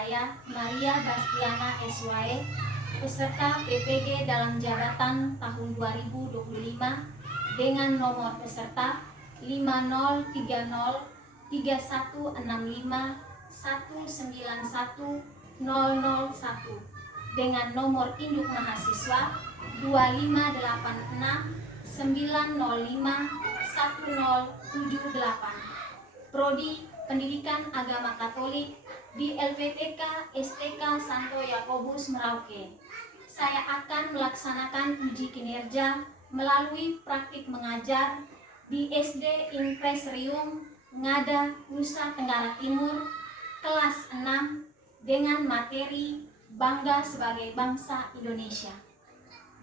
saya Maria Bastiana SY, peserta PPG dalam jabatan tahun 2025 dengan nomor peserta 50303165191001 dengan nomor induk mahasiswa 25869051078. Prodi Pendidikan Agama Katolik di LPTK STK Santo Yakobus Merauke. Saya akan melaksanakan uji kinerja melalui praktik mengajar di SD Impresarium Ngada, Nusa Tenggara Timur, kelas 6 dengan materi Bangga sebagai Bangsa Indonesia.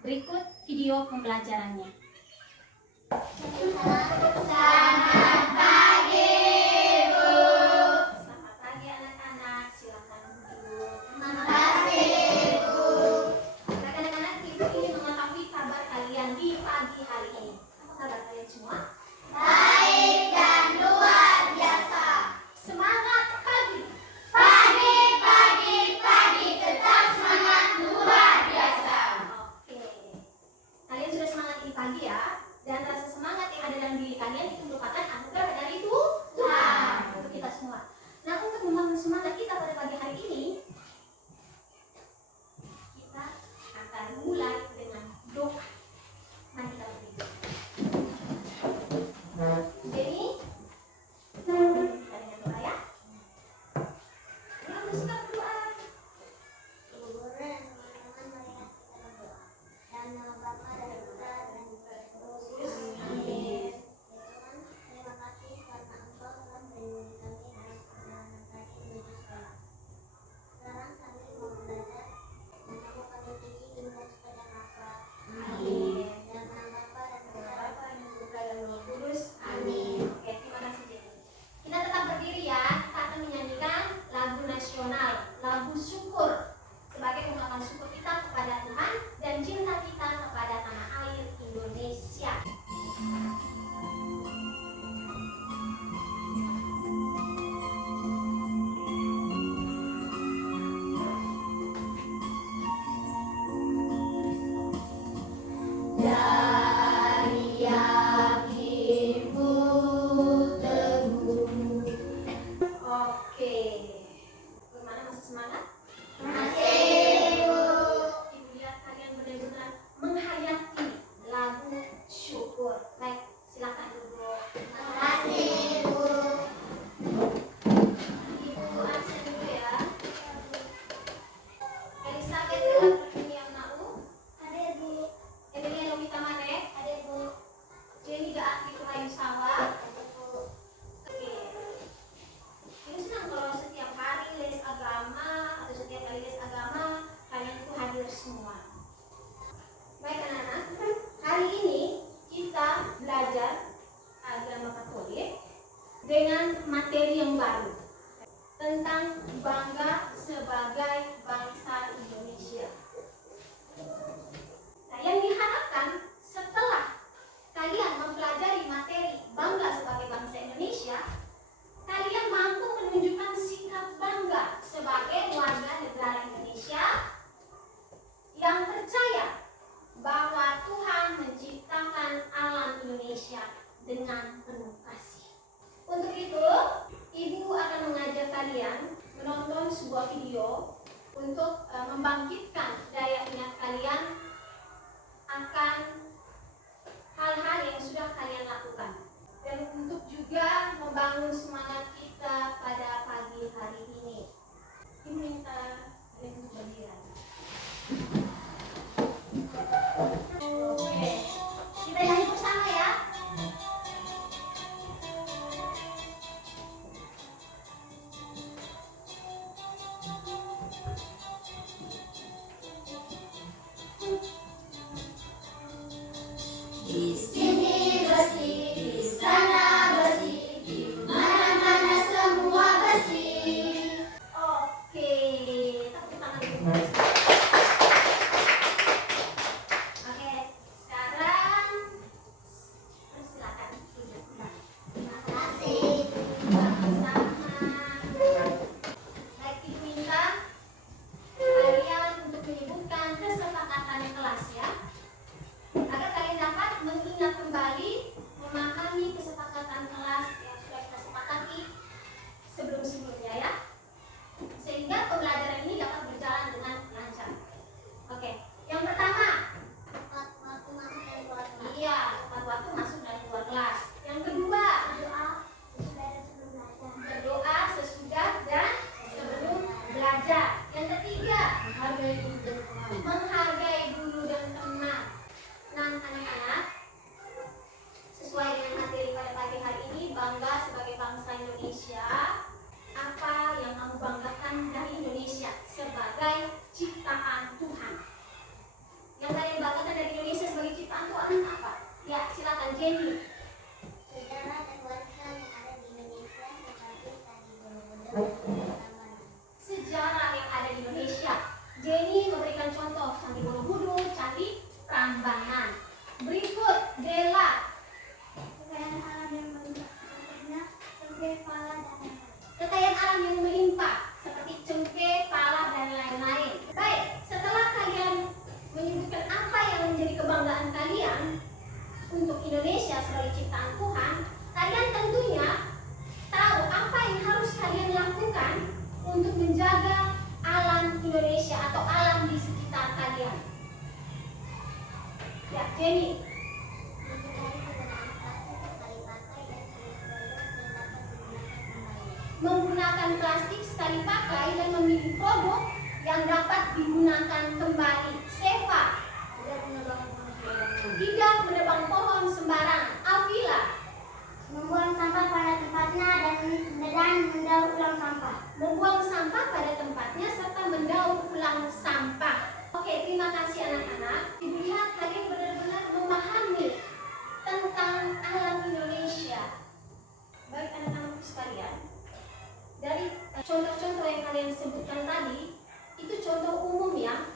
Berikut video pembelajarannya. Selamat pagi, Bu. Selamat pagi anak-anak, silakan duduk. Terima kasih, Bu. Anak-anak, Ibu ingin mengetahui kabar kalian di pagi hari ini. Apa kabar kalian semua? Baik dan luar biasa. Semangat pagi. Pagi, tetap semangat luar biasa. Oke. Kalian sudah semangat di pagi ya? Dan rasa semangat yang ada dalam diri kalian itu merupakan anugerah dari Tuhan untuk kita semua. Nah, untuk membangun semangat kita pada pagi hari ini, kita akan mulai dengan doa. Mari kita berdoa. Jadi, kita dengan doa ya. Yang bersikap berdoa. Ibu guru dan teman-teman, mari kita berdoa. Dan nama Bapa dan Putra dan Roh Kudus. Amin. Terima kasih karena Engkau telah melindungi kami dari perjalanan kami menuju sekolah. Sekarang kami mau belajar dan kamu kami puji hingga sepanjang masa. Amin. Dan nama Bapa dan Putra dan Roh Kudus. Amin. Oke, terima kasih Jenny. Kita tetap berdiri ya. Kita akan menyanyikan lagu nasional, lagu syukur, sebagai ungkapan syukur kita kepada Tuhan dan cinta kita kepada tanah air Indonesia. Dari yakinmu teguh. Oke. Bagaimana, masih semangat? Masih, Bu. Ibu lihat kalian benar-benar menghayati lagu syukur. Baik, silakan duduk. Terima kasih, Bu. Ibu absen dulu ya. Elizabeth Elamu. Ada, Bu. Emilia Novita Mane. Ada, Bu. Jenny Gaati Rayu Sawa. Ada, Bu. Oke. Ibu senang kalau setiap hari les agama atau setiap kali les agama kalian itu hadir semua. Baik anak-anak, hari ini kita belajar agama Katolik dengan materi yang baru tentang bangga sebagai bangsa Indonesia. Nah, yang diharapkan setelah kalian mempelajari materi bangga sebagai bangsa Indonesia, kalian mampu menunjukkan sikap bangga sebagai warga negara Indonesia yang percaya bahwa Tuhan menciptakan alam Indonesia dengan penuh kasih. Untuk itu, Ibu akan mengajak kalian menonton sebuah video untuk membangkitkan daya ingat kalian akan hal-hal yang sudah kalian lakukan. Dan untuk juga membangun semangat kita pada pagi hari ini. Ibu minta kalian untuk berdiri. Oke, kita nyanyi bersama ya. Di sini bersih, di sana bersih, di mana-mana semua bersih. Oke, tepuk tangan dulu. Oke, sekarang silakan duduk. Terima kasih. Sama-sama. Baik, Ibu minta sehingga pembelajaran ini dapat berjalan dengan lancar. Oke, yang pertama, tepat waktu masuk dan keluar kelas. Iya, tepat waktu masuk dan keluar kelas. Yang kedua, berdoa sesudah dan sebelum belajar. Yang ketiga, menghargai guru dan teman. Nah, anak-anak, sesuai dengan materi pada pagi hari ini, bangga sebagai bangsa Indonesia. Apa yang kamu banggakan dari Indonesia sebagai ciptaan Tuhan? Yang kalian banggakan dari Indonesia sebagai ciptaan Tuhan apa? Ya, silakan Jenny. Sejarah dan warisan yang ada di Indonesia seperti Candi Borobudur. Sejarah yang ada di Indonesia. Jenny memberikan contoh Candi Borobudur, Candi Prambanan. Berikut Dela. Kekayaan alam yang melimpah, cengkeh, pala, dan lain-lain. Kekayaan alam yang melimpah seperti cengkeh, pala, dan lain-lain. Baik, setelah kalian menyebutkan apa yang menjadi kebanggaan kalian untuk Indonesia sebagai ciptaan Tuhan, kalian tentunya tahu apa yang harus kalian lakukan untuk menjaga alam Indonesia atau alam di sekitar kalian. Ya, Jenny. Menggunakan plastik sekali pakai dan memilih produk yang dapat digunakan kembali. Seva. Tidak menebang pohon sembarangan. Avila. Membuang sampah pada tempatnya dan mendaur ulang sampah. Membuang sampah pada tempatnya serta mendaur ulang sampah. Oke, terima kasih anak-anak. Ibu lihat kalian benar-benar memahami tentang alam Indonesia. Baik anak-anakku sekalian, dari contoh-contoh yang kalian sebutkan tadi, itu contoh umum ya.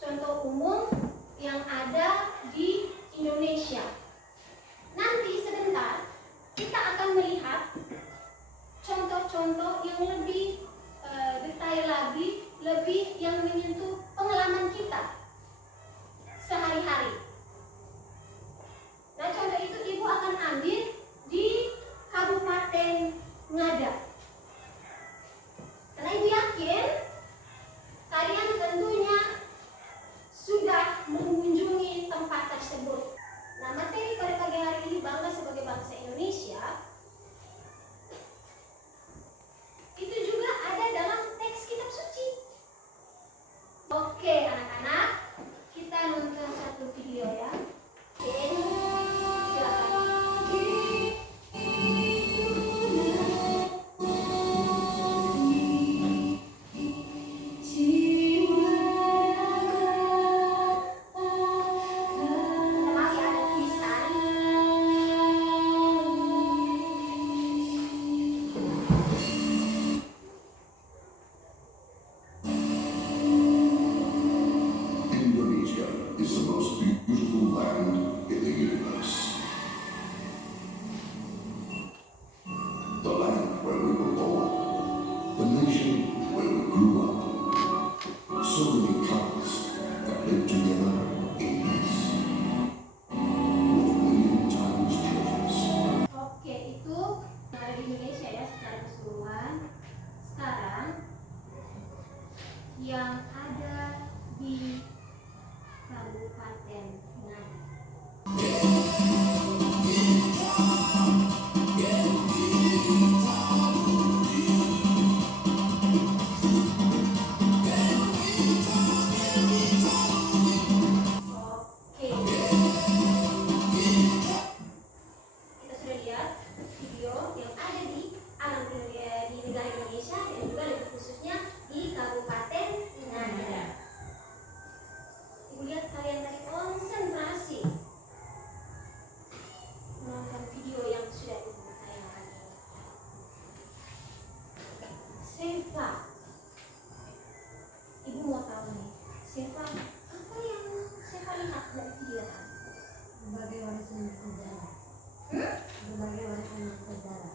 Contoh umum yang ada di Indonesia. Nanti sebentar kita akan melihat contoh-contoh yang lebih detail lagi, lebih yang menyentuh pengalaman kita sehari-hari. Nah, contoh itu Ibu akan ambil di Kabupaten Ngada. Karena Ibu yakin kalian tentunya sudah mengunjungi tempat tersebut. Nah, materi pada pagi hari ini bangga sebagai bangsa Indonesia itu juga ada dalam teks kitab suci. Oke anak-anak, kita nonton satu video ya. Silakan. Yang ada di Kabupaten Ngada. Seva, Ibu mau tahu nih, Seva, apa yang Seva lihat dari video tadi? Berbagai warisan sejarah. Berbagai warisan bersejarah.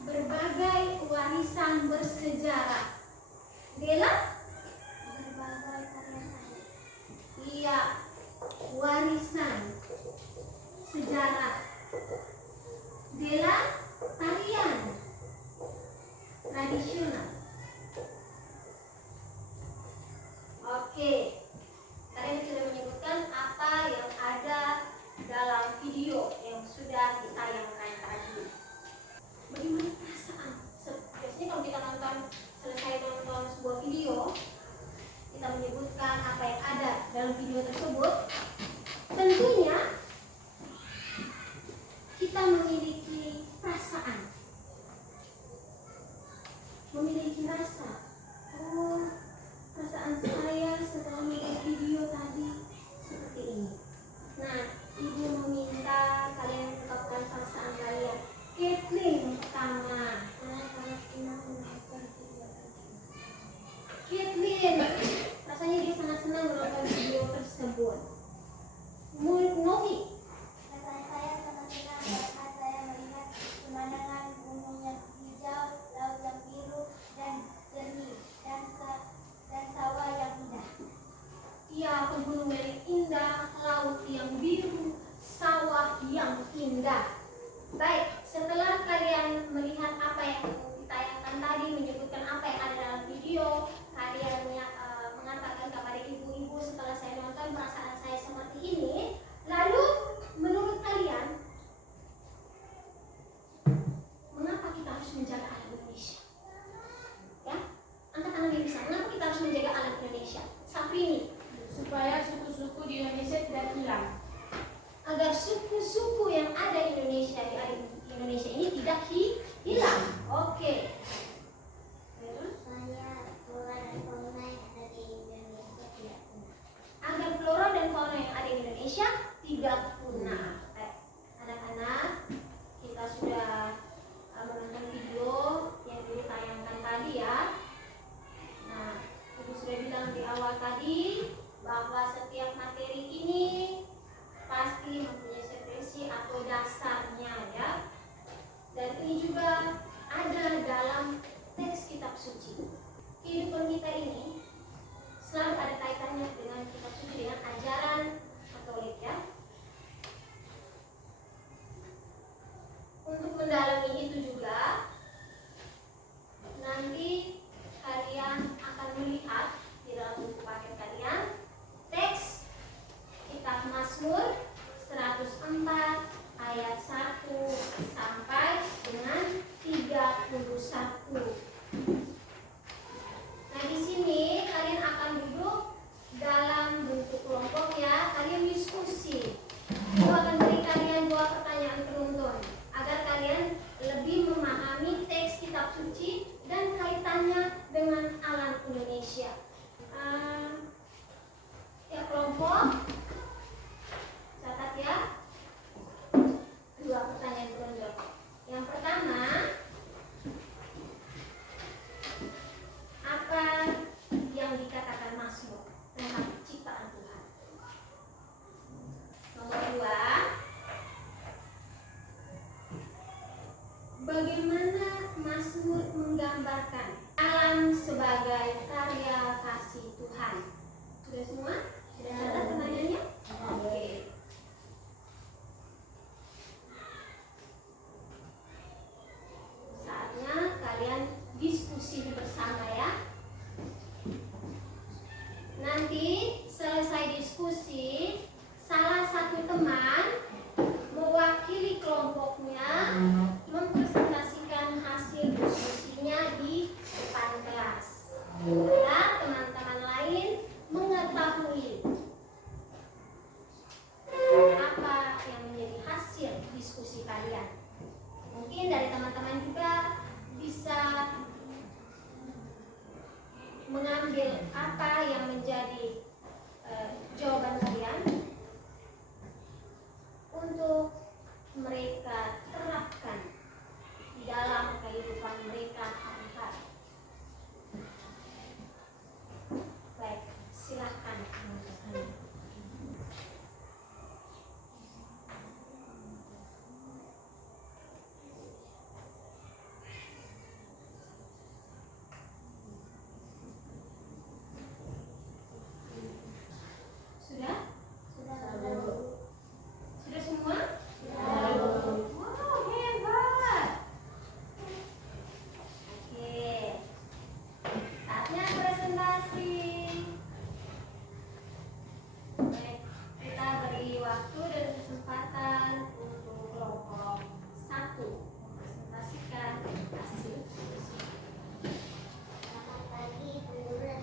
Berbagai warisan bersejarah. Dela? Berbagai karya. Iya, warisan sejarah. Dela, tarian tradisional. video, kita menyebutkan apa yang ada dalam video tersebut, tentunya kita memiliki perasaan, memiliki rasa. Oh, perasaan saya setelah melihat video tadi seperti ini. Nah, ibu meminta kalian mengungkapkan perasaan kalian. Kathleen yang pertama. Kathleen, rasanya dia sangat senang menonton video tersebut. Novi. Rasanya saya sangat senang karena saya melihat pemandangan gunung yang hijau, laut yang biru dan jernih, dan sawah yang indah. Ya, pegunungan yang indah, laut yang biru, sawah yang indah. Baik, setelah kalian melihat apa yang ditayangkan tadi, menyebutkan apa yang ada dalam video, kalian mengatakan kepada ibu-ibu setelah saya nonton perasaan saya seperti ini. Lalu, menurut kalian, mengapa kita harus menjaga alam Indonesia? Ya, angkat tangan yang bisa. Mengapa kita harus menjaga alam Indonesia? Safrini. Supaya suku-suku di Indonesia tidak hilang. Agar suku-suku yang ada di Indonesia ini tidak hilang. Oke. Terus? Saya flora dan fauna yang ada di Indonesia tidak punah. Agar flora dan fauna yang ada di Indonesia tidak punah. Anak-anak, kita sudah menonton video yang ditayangkan tadi ya. Nah, ibu sudah bilang di awal tadi bahwa setiap materi ini pasti mempunyai referensi atau dasarnya ya. Dan ini juga ada dalam teks kitab suci. Kehidupan kita ini selalu ada kaitannya dengan kitab suci, dengan ajaran Katolik ya. Untuk mendalami itu juga, nanti kalian akan melihat di dalam buku paket kalian teks kitab Mazmur 104 ayat 1 sampai dengan 31. Nah, di sini kalian akan duduk dalam bentuk kelompok ya. Kalian diskusi. Aku akan beri kalian 2 pertanyaan penuntun agar kalian lebih memahami teks kitab suci dan kaitannya dengan alam Indonesia. Ya, kelompok catat ya, 2 pertanyaan penuntun. Yang pertama, apa yang dikatakan Mazmur tentang ciptaan Tuhan? Nomor 2, bagaimana Mazmur menggambarkan alam sebagai karya kasih Tuhan? Sudah semua? Sudah catat pertanyaannya? Oke. Saatnya kalian diskusi bersama ya. Nanti selesai diskusi, salah satu teman mewakili kelompoknya mempresentasikan hasil diskusinya di depan kelas. Agar teman-teman lain mengetahui apa yang menjadi hasil diskusi kalian. Mungkin dari teman-teman juga bisa mengambil apa yang menjadi jawaban kalian untuk mereka terapkan di dalam kehidupan mereka hari-hari. Baik, silahkan. Sudah? Sudah semua? Wow, hebat. Oke. Saatnya presentasi. Baik, kita beri waktu dan kesempatan untuk kelompok 1 mempresentasikan hasil. Selamat pagi, Bu Guru dan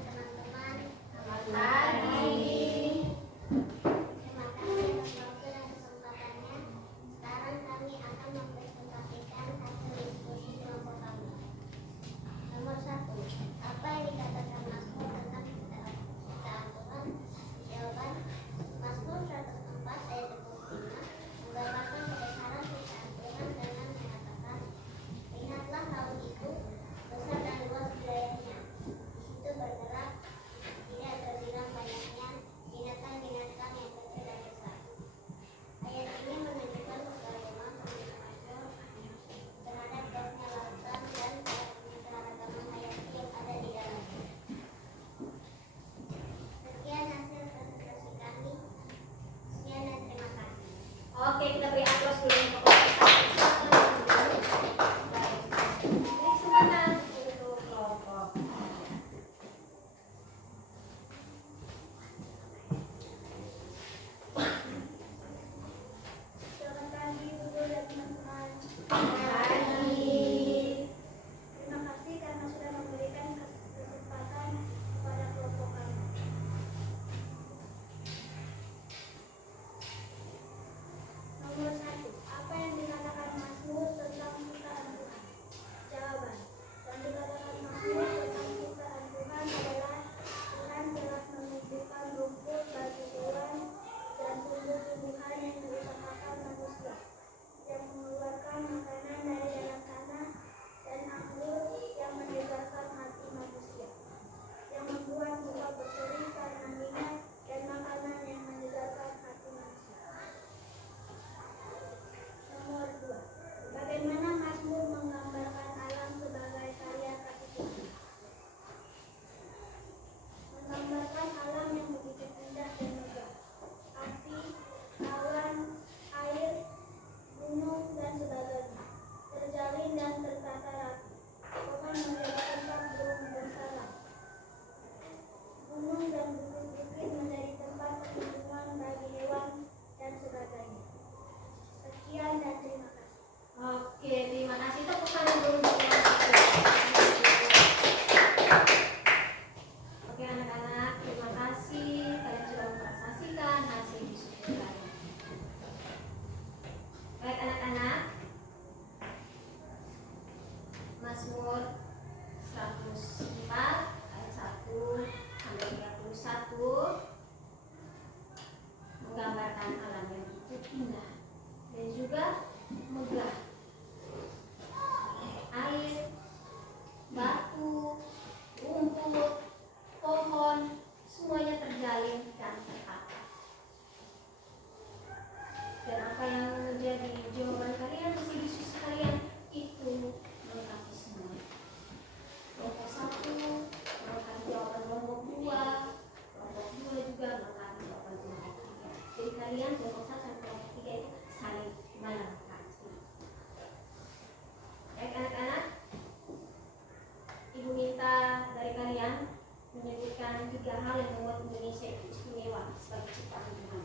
menyebutkan 3 hal yang membuat Indonesia itu istimewa sebagai ciptaan Tuhan.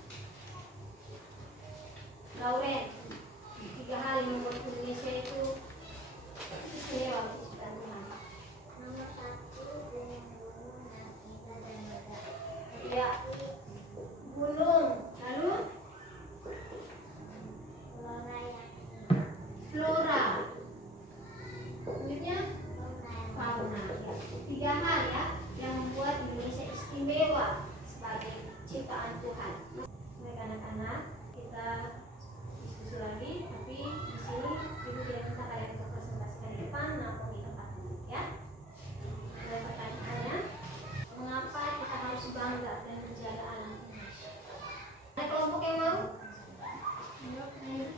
Lauren, 3 hal yang membuat Indonesia itu istimewa sebagai ciptaan Tuhan. Nomor 1, gunung, kita dan badak. Ya, gunung. Lalu Flora yang flora. Selanjutnya fauna. fauna. Ya. 3 hal ya yang membuat Indonesia istimewa sebagai ciptaan Tuhan. Baik anak-anak, kita diskusi lagi, tapi di sini ibu tidak minta kalian untuk presentasikan di depan namun di tempat duduk ya. Dan pertanyaannya, mengapa kita harus bangga dan menjaga alam Indonesia? Ada kelompok yang mau?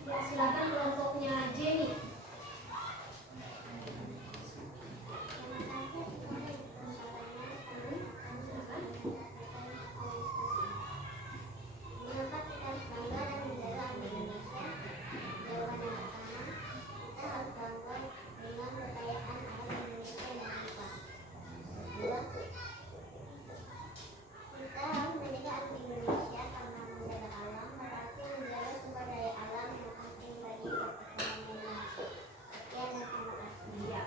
Ya, silakan kelompoknya Jenny. Mengapa kita harus bangga dan menjaga alam Indonesia? Jawaban yang pertama, kita harus bangga dengan kekayaan alam Indonesia yang limpah. Kedua, kita harus menjaga alam Indonesia karena menjaga alam berarti menjaga sumber daya alam yang penting bagi perekonomian manusia. Sekian dan terima kasih. Ya.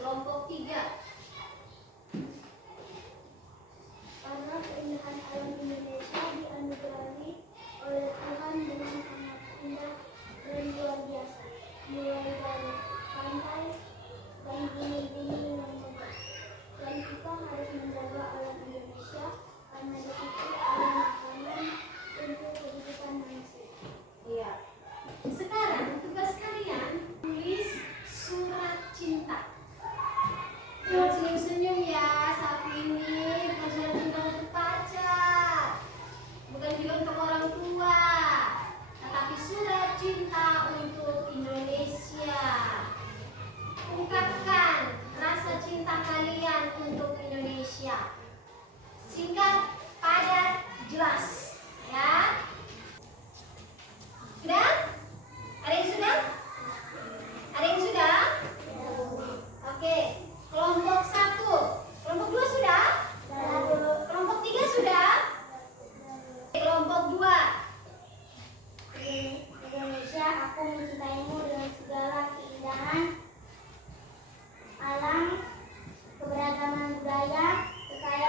Kelompok 3. Karena keindahan alam Indonesia dianugerahi oleh Tuhan dengan sangat indah dan luar biasa, mulai dari pantai dan bumi-bumi yang megah. Dan kita harus menjaga alam Indonesia karena di situ ada makanan untuk kehidupan manusia. Iya. Sekarang tugas kalian tulis surat cinta. Jangan senyum-senyum ya, Safini. Bukan surat cinta untuk pacar, bukan juga untuk orang tua, tetapi surat cinta untuk Indonesia. Ungkapkan rasa cinta kalian untuk Indonesia. Singkat, padat, jelas. Ya. Sudah? Ada yang sudah? Ada yang sudah? Oke. Kelompok 1. Kelompok 2 sudah? Kelompok 3 sudah? Kelompok 2. Indonesia, aku mencintaimu dengan segala keindahan alam, keberagaman budaya, kekayaan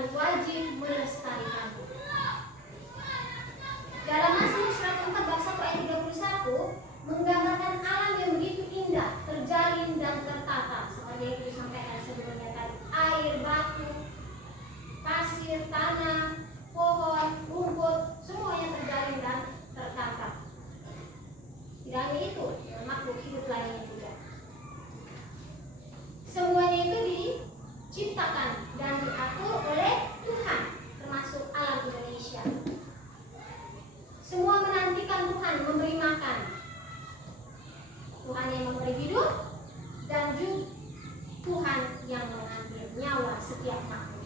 dan wajib melestarikan. Dalam Mazmur 104 bab 1 ayat 31 menggambarkan alam yang begitu indah, terjalin dan tertata seperti yang disampaikan sebelumnya tadi. Air, batu, pasir, tanah, pohon, rumput, semuanya terjalin dan tertata. Tidak hanya itu, makhluk hidup lainnya juga. Semuanya itu diciptakan dan diatur oleh Tuhan, termasuk alam Indonesia. Semua menantikan Tuhan memberi makan. Tuhan yang memberi hidup dan juga Tuhan yang mengambil nyawa setiap makhluk.